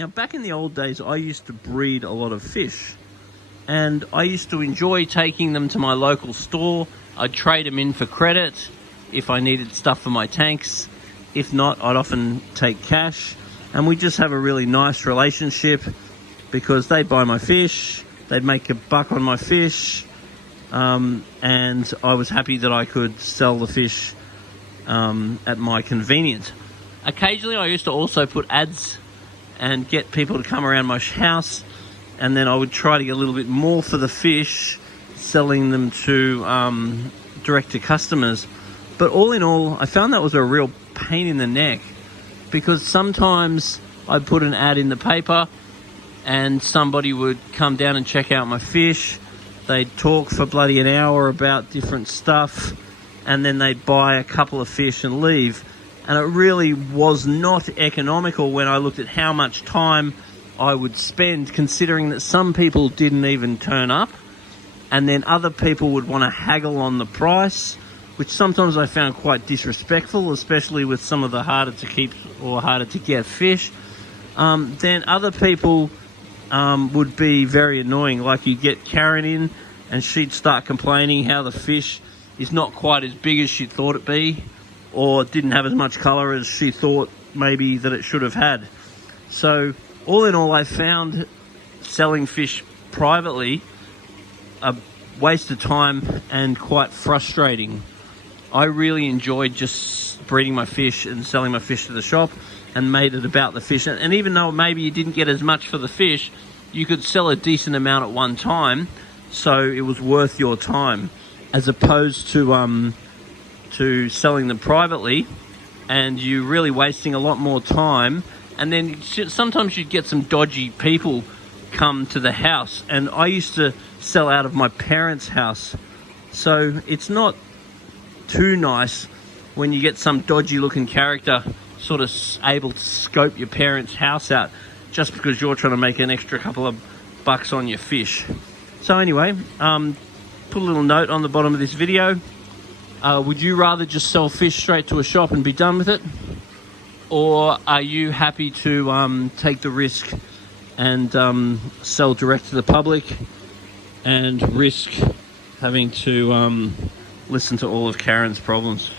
Now, back in the old days, I used to breed a lot of fish, and I used to enjoy taking them to my local store. I'd trade them in for credit if I needed stuff for my tanks. If not, I'd often take cash, and we just have a really nice relationship because they'd buy my fish, they'd make a buck on my fish, and I was happy that I could sell the fish at my convenience. Occasionally, I used to also put ads and get people to come around my house, and then I would try to get a little bit more for the fish, selling them to direct to customers. But all in all, I found that was a real pain in the neck, because sometimes I'd put an ad in the paper and somebody would come down and check out my fish. They'd talk for bloody an hour about different stuff, and then they'd buy a couple of fish and leave. And it really was not economical when I looked at how much time I would spend, considering that some people didn't even turn up, and then other people would want to haggle on the price, which sometimes I found quite disrespectful, especially with some of the harder to keep or harder to get fish. Then other people would be very annoying. Like, you'd get Karen in and she'd start complaining how the fish is not quite as big as she thought it'd be, or didn't have as much colour as she thought maybe that it should have had. So all in all, I found selling fish privately a waste of time and quite frustrating. I really enjoyed just breeding my fish and selling my fish to the shop, and made it about the fish. And even though maybe you didn't get as much for the fish, you could sell a decent amount at one time, so it was worth your time, as opposed to selling them privately and you really wasting a lot more time. And then sometimes you'd get some dodgy people come to the house, and I used to sell out of my parents' house, so it's not too nice when you get some dodgy looking character sort of able to scope your parents' house out just because you're trying to make an extra couple of bucks on your fish. So anyway, put a little note on the bottom of this video. Would you rather just sell fish straight to a shop and be done with it? Or are you happy to take the risk and sell direct to the public and risk having to listen to all of Karen's problems?